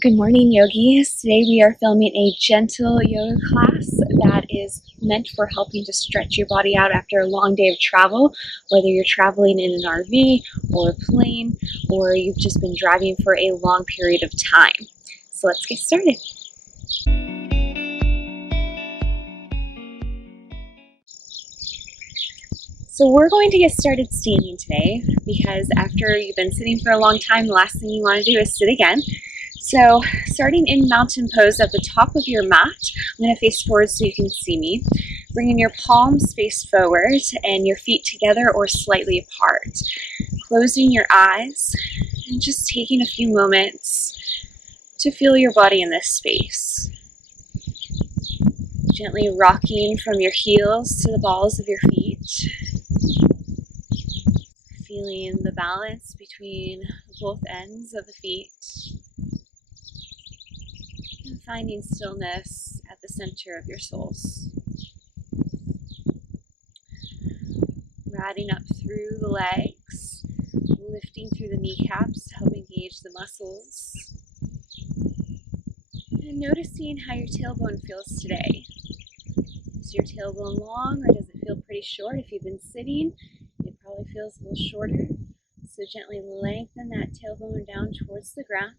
Good morning, yogis. Today we are filming a gentle yoga class that is meant for helping to stretch your body out after a long day of travel, whether you're traveling in an RV or a plane, or you've just been driving for a long period of time. So let's get started. So we're going to get started standing today because after you've been sitting for a long time, the last thing you want to do is sit again. So starting in mountain pose at the top of your mat, I'm going to face forward so you can see me. Bringing your palms face forward and your feet together or slightly apart. Closing your eyes and just taking a few moments to feel your body in this space. Gently rocking from your heels to the balls of your feet. Feeling the balance between both ends of the feet. And finding stillness at the center of your soles. Riding up through the legs, lifting through the kneecaps to help engage the muscles. And noticing how your tailbone feels today. Is your tailbone long or does it feel pretty short? If you've been sitting, it probably feels a little shorter. So gently lengthen that tailbone down towards the ground.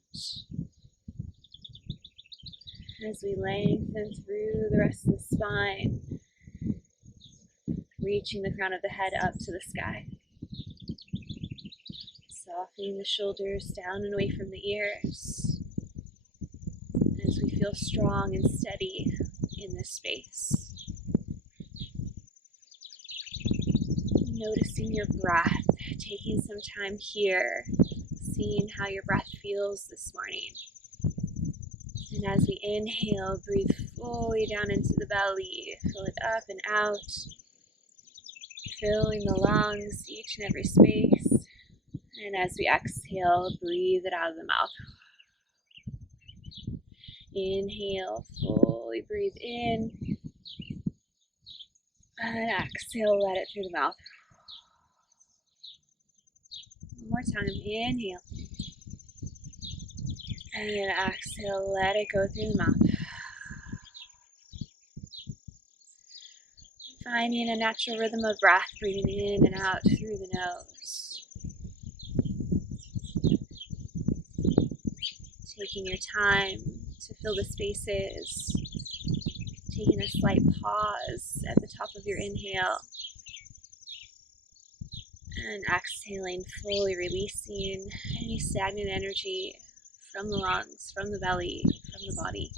As we lengthen through the rest of the spine, reaching the crown of the head up to the sky. Softening the shoulders down and away from the ears as we feel strong and steady in this space. Noticing your breath, taking some time here, seeing how your breath feels this morning. And as we inhale, breathe fully down into the belly, fill it up and out, filling the lungs, each and every space. And as we exhale, breathe it out of the mouth. Inhale, fully breathe in. And exhale, let it through the mouth. One more time, inhale. And exhale, let it go through the mouth. Finding a natural rhythm of breath, breathing in and out through the nose. Taking your time to fill the spaces. Taking a slight pause at the top of your inhale. And exhaling, fully releasing any stagnant energy from the lungs, from the belly, from the body.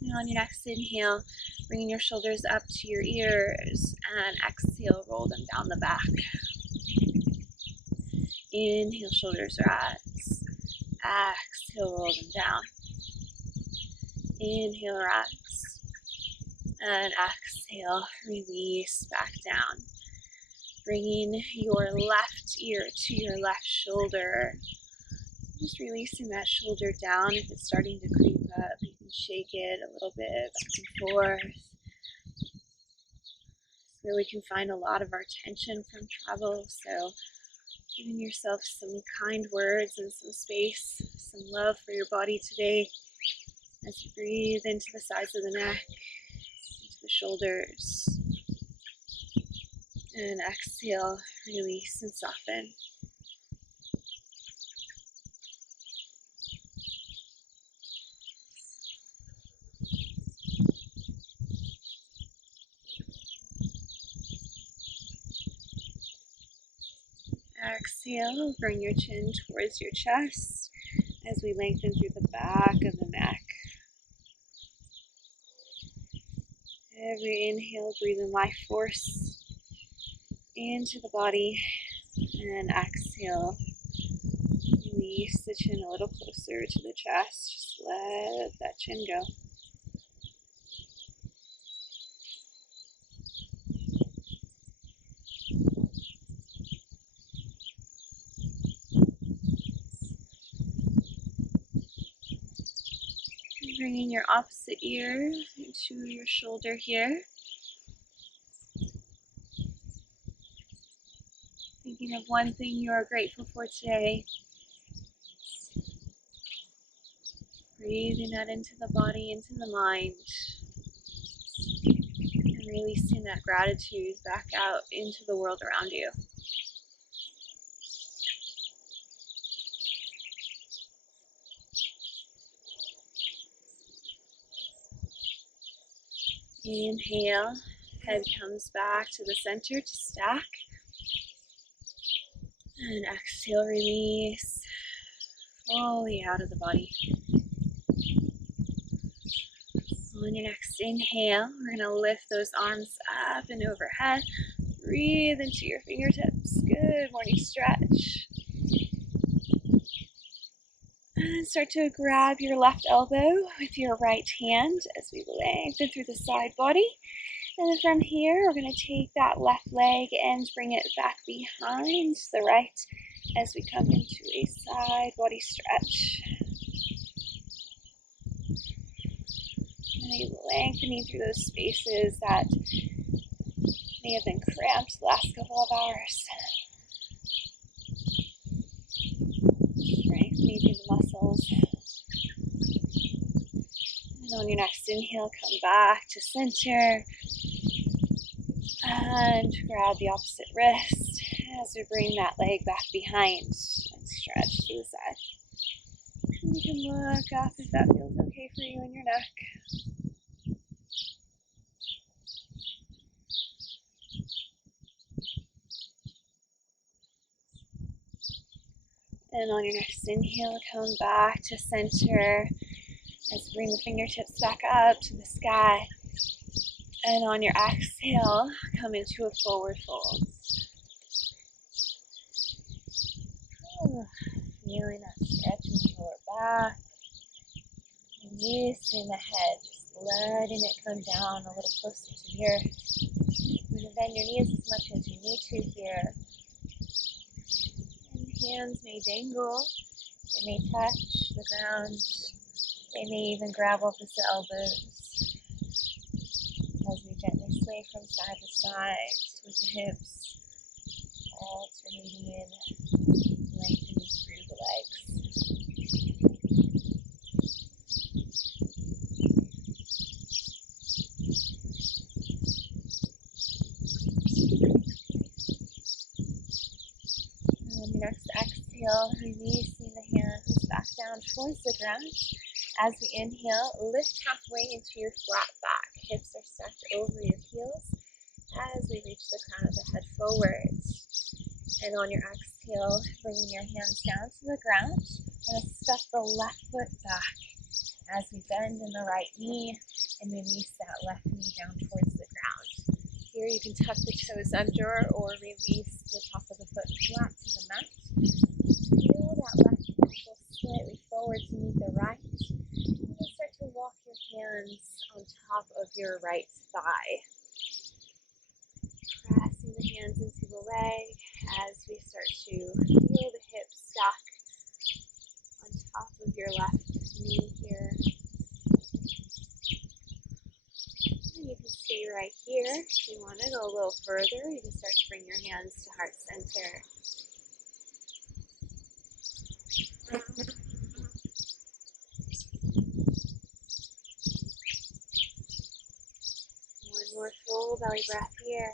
And on your next inhale, bringing your shoulders up to your ears, and exhale, roll them down the back. Inhale, shoulders rise. Exhale, roll them down. Inhale, rise. And exhale, release back down. Bringing your left ear to your left shoulder. Just releasing that shoulder down. If it's starting to creep up, you can shake it a little bit back and forth. It's where we can find a lot of our tension from travel. So giving yourself some kind words and some space, some love for your body today as you breathe into the sides of the neck, into the shoulders. And exhale, release and soften. Exhale, bring your chin towards your chest as we lengthen through the back of the neck. Every inhale, breathe in life force into the body, and exhale, release the chin a little closer to the chest. Just let that chin go. Bringing your opposite ear into your shoulder here. Thinking Think of one thing you are grateful for today. Breathing that into the body, into the mind. And releasing that gratitude back out into the world around you. Inhale, head comes back to the center to stack. And exhale, release fully out of the body. On your next inhale, we're going to lift those arms up and overhead. Breathe into your fingertips. Good morning stretch. And start to grab your left elbow with your right hand as we lengthen through the side body. And then from here, we're going to take that left leg and bring it back behind the right as we come into a side body stretch. And lengthening through those spaces that may have been cramped the last couple of hours. Strengthening through the muscles. And on your next inhale, come back to center. And grab the opposite wrist as we bring that leg back behind and stretch to the side. And you can look up if that feels okay for you in your neck. And on your next inhale, come back to center as we bring the fingertips back up to the sky. And on your exhale, come into a forward fold. Feeling that stretch in the lower back. Releasing the head, just letting it come down a little closer to the earth. You can bend your knees as much as you need to here. And hands may dangle, they may touch the ground, they may even grab opposite elbows as we gently sway from side to side with the hips alternating, lengthening through the legs. And next exhale, releasing the hands back down towards the ground. As we inhale, lift halfway into your flat back. Hips are stacked over your heels as we reach the crown of the head forwards. And on your exhale, bringing your hands down to the ground, we're going to step the left foot back as we bend in the right knee and release that left knee down towards the ground. Here you can tuck the toes under or release the top of the foot flat to the mat. Feel that left foot go slightly forward to meet the right. And then start to walk your hands on top of your right thigh. Pressing the hands into the leg as we start to feel the hips stack on top of your left knee here. And you can stay right here. If you want to go a little further, you can start to bring your hands to heart center. One more full belly breath here.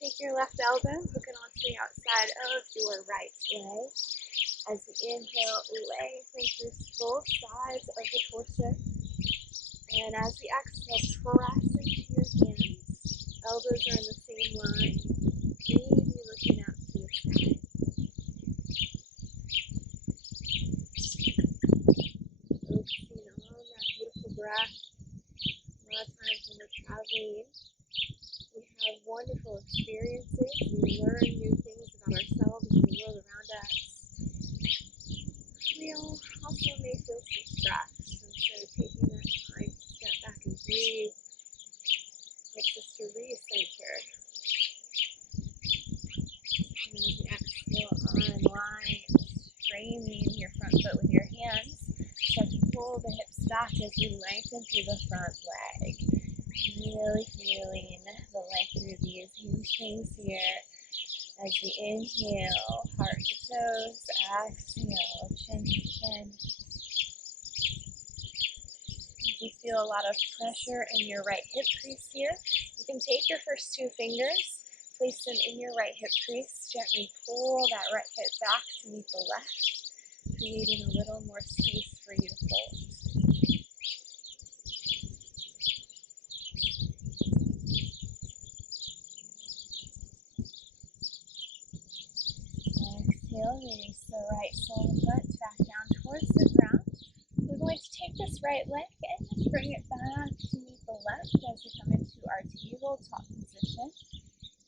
Take your left elbow, hook it onto the outside of your right leg. As you inhale, lengthen through both sides of the torso. And as we exhale, press into your hands. Elbows are in the same line. Maybe looking out to the sky. Focusing on that beautiful breath. A lot of times when we're traveling, we have wonderful experiences. We learn new things about ourselves and the world around us. We also may feel some stress, and so taking that time to step back and breathe helps us to recenter. And as you exhale, unwind, framing your front foot with your hands. Start to pull the hips back as you lengthen through the front leg. Really feeling the the length through these hamstrings here. As we inhale, heart to toes, exhale, chin to chin. If you feel a lot of pressure in your right hip crease here, you can take your first two fingers, place them in your right hip crease, gently pull that right hip back to meet the left, creating a little more space for you to fold. Exhale, release the right sole of the foot back down towards the ground. We're going to take this right leg and just bring it back to meet the left as we come into our tabletop position.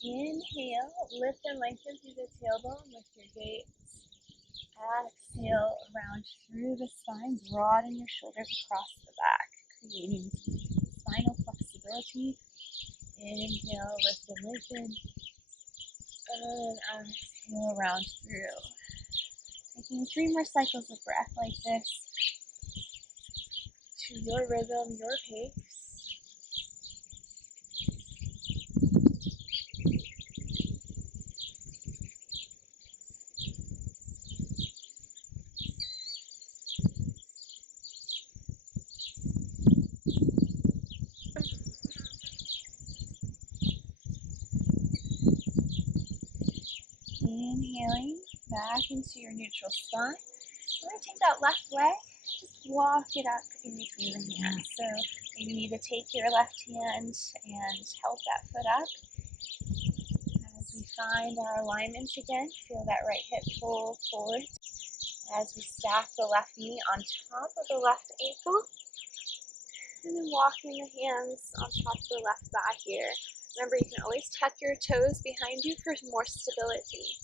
Inhale, lift and lengthen through the tailbone, lift your gaze. Exhale, round through the spine, broaden your shoulders across the back, creating spinal flexibility. Inhale, lift and lengthen. And exhale, round through. Taking 3 more cycles of breath like this to your rhythm, your pace. Inhaling back into your neutral spine. We're going to take that left leg, just walk it up in between the hands. So you need to take your left hand and help that foot up. As we find our alignment again, feel that right hip pull forward. As we stack the left knee on top of the left ankle. And then walking the hands on top of the left thigh here. Remember, you can always tuck your toes behind you for more stability.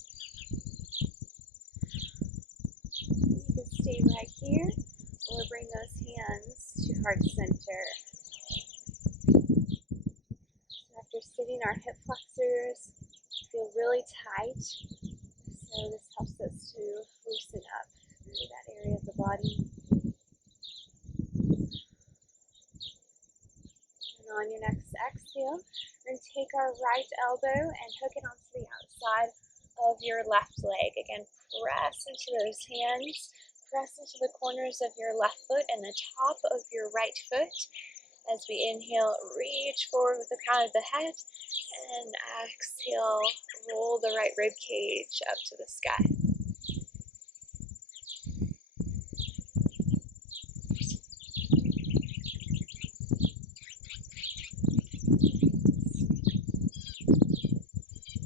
You can stay right here or bring those hands to heart center. So after sitting, our hip flexors feel really tight. So this helps us to loosen up through that area of the body. And on your next exhale, we're going to take our right elbow and hook it onto the outside of your left leg. Again, press into those hands, press into the corners of your left foot and the top of your right foot. As we inhale, reach forward with the crown of the head, and exhale, roll the right rib cage up to the sky.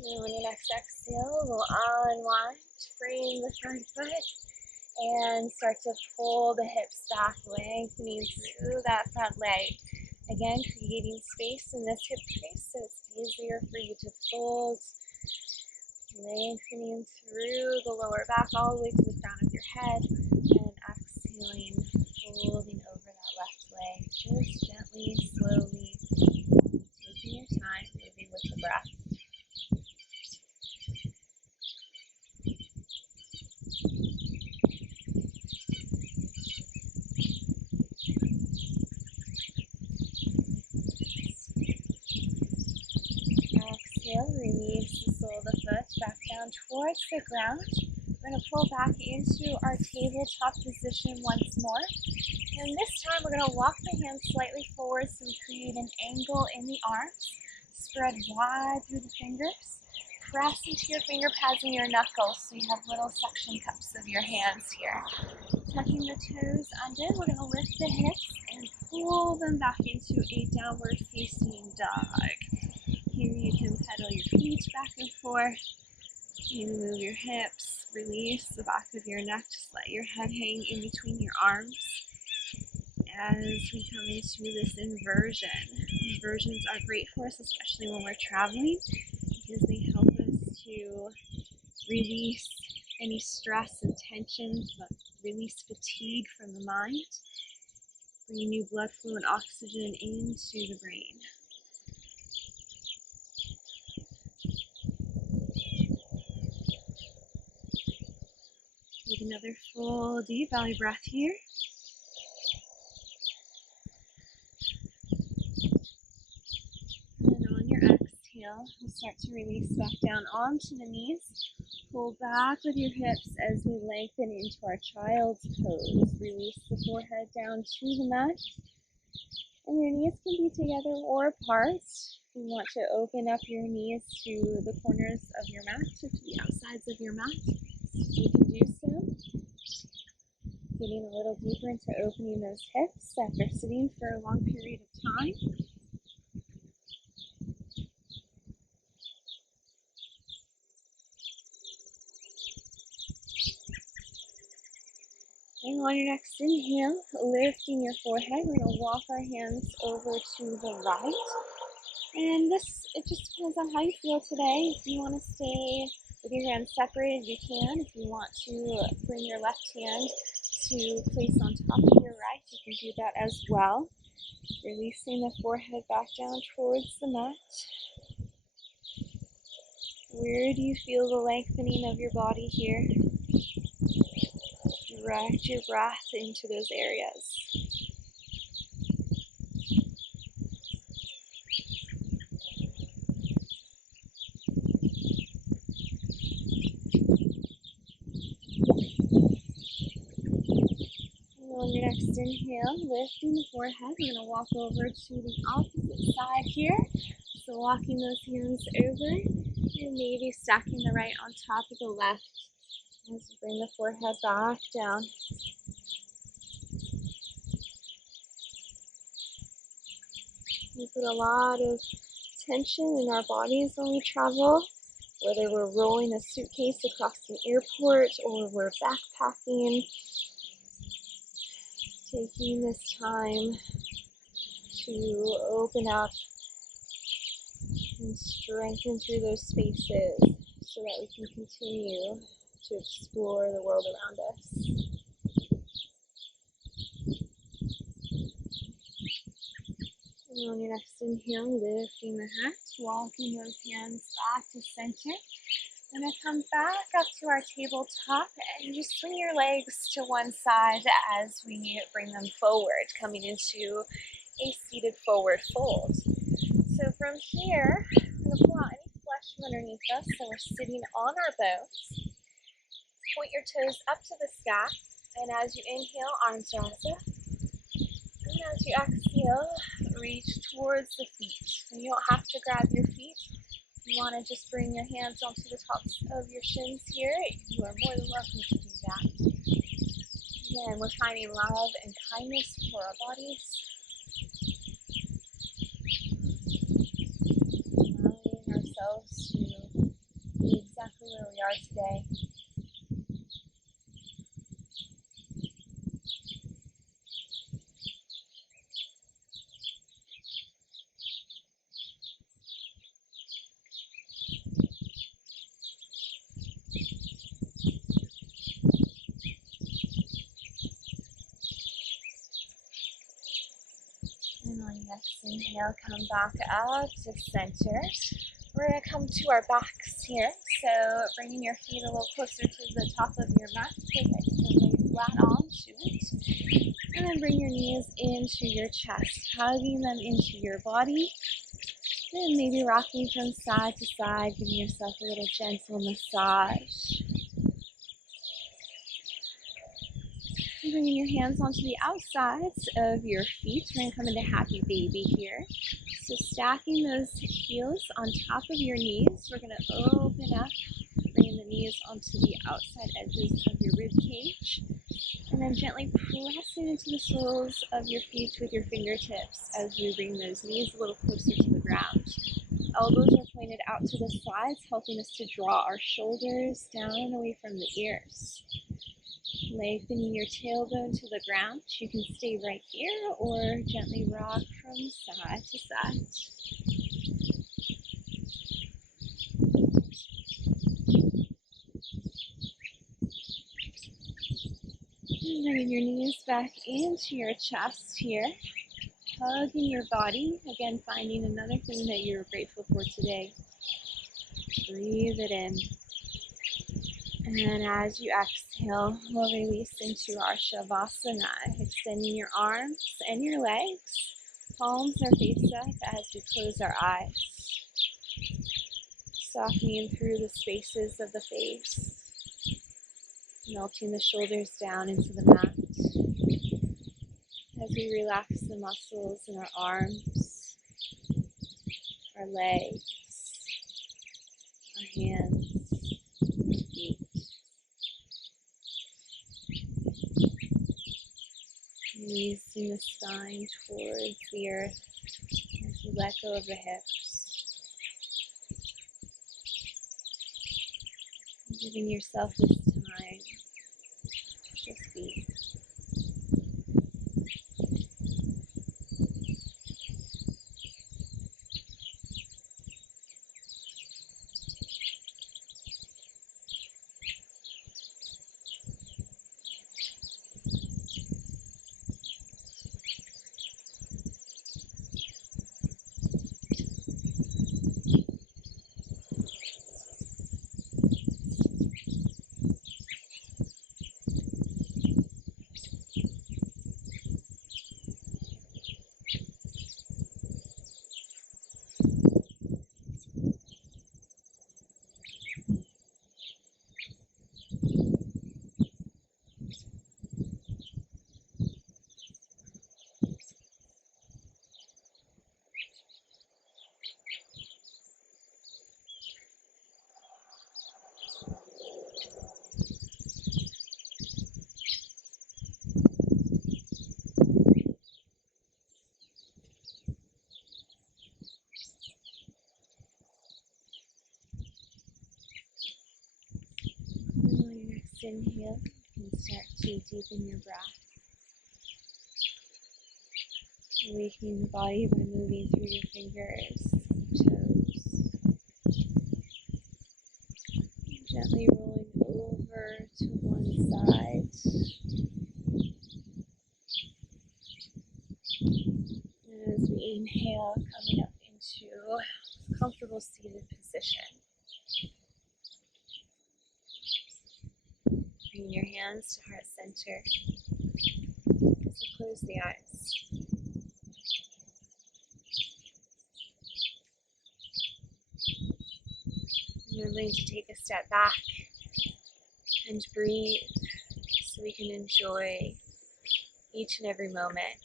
And on your next exhale, we'll unwind, frame the front foot, and start to pull the hips back, lengthening through that front leg. Again, creating space in this hip crease so it's easier for you to fold. Lengthening through the lower back all the way to the crown of your head. And exhaling, folding over that left leg. Just gently, slowly, taking your time, moving with the breath. Exhale, release the sole of the foot back down towards the ground. We're going to pull back into our tabletop position once more. And this time we're going to walk the hands slightly forward so we create an angle in the arms. Spread wide through the fingers. Press into your finger pads and your knuckles so you have little suction cups of your hands here. Tucking the toes under, we're going to lift the hips and pull them back into a downward facing dog. Here you can pedal your feet back and forth. You move your hips, release the back of your neck, just let your head hang in between your arms. As we come into this inversion, inversions are great for us, especially when we're traveling, because they help us to release any stress and tension, but release fatigue from the mind, bringing new blood flow and oxygen into the brain. Take another full deep belly breath here. And on your exhale, exhale, we'll start to release back down onto the knees. Pull back with your hips as we lengthen into our child's pose. Release the forehead down to the mat. And your knees can be together or apart. If you want to open up your knees to the corners of your mat or to the outsides of your mat, you can do so. Getting a little deeper into opening those hips after sitting for a long period of time. And on your next inhale, lifting your forehead, we're going to walk our hands over to the right. And this, it just depends on how you feel today. If you want to stay with your hands separated, you can. If you want to bring your left hand to place on top of your right, you can do that as well. Releasing the forehead back down towards the mat. Where do you feel the lengthening of your body here? Direct your breath into those areas. And on your next inhale, lifting the forehead, we're going to walk over to the opposite side here. So walking those hands over and maybe stacking the right on top of the left as you bring the forehead back down. We put a lot of tension in our bodies when we travel, whether we're rolling a suitcase across the airport or we're backpacking. Taking this time to open up and strengthen through those spaces so that we can continue to explore the world around us. And on your next inhale, lifting the heart, walking those hands back to center. We're going to come back up to our tabletop and just swing your legs to one side as we bring them forward, coming into a seated forward fold. So from here, I'm going to pull out any flesh from underneath us, so we're sitting on our bones. Point your toes up to the sky, and as you inhale, arms rise up. And as you exhale, reach towards the feet. And you don't have to grab your feet. If you want to just bring your hands onto the tops of your shins here, you are more than welcome to do that. Again, we're finding love and kindness for our bodies. Allowing ourselves to be exactly where we are today. And on your next inhale, come back up to center. We're going to come to our backs here, so bringing your feet a little closer to the top of your mat so that you can lay flat onto it. And then bring your knees into your chest, hugging them into your body. And maybe rocking from side to side, giving yourself a little gentle massage. And bringing your hands onto the outsides of your feet. We're going to come into happy baby here. So stacking those heels on top of your knees. We're going to open up, bringing the knees onto the outside edges of your rib cage. And then gently pressing into the soles of your feet with your fingertips as we bring those knees a little closer to the ground. Elbows are pointed out to the sides, helping us to draw our shoulders down and away from the ears. Lengthening your tailbone to the ground. You can stay right here or gently rock from side to side. And bringing your knees back into your chest here. Hugging your body. Again, finding another thing that you're grateful for today. Breathe it in. And as you exhale, we'll release into our Savasana, extending your arms and your legs. Palms are face up as we close our eyes. Softening through the spaces of the face, melting the shoulders down into the mat as we relax the muscles in our arms, our legs, our hands, our feet. Releasing the spine towards the earth as we let go of the hips. Giving yourself this time, just be. And on your next inhale, you can start to deepen your breath, awakening the body by moving through your fingers, toes, gently rolling over to one side. And as we inhale, coming up into a comfortable seated position. Bringing your hands to heart center. So close the eyes. Remembering to take a step back and breathe so we can enjoy each and every moment.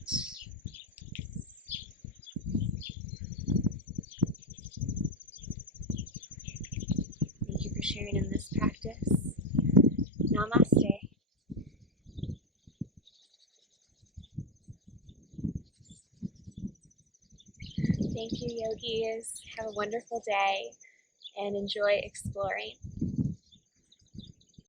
Thank you for sharing in this practice. Namaste. Thank you, yogis. Have a wonderful day and enjoy exploring.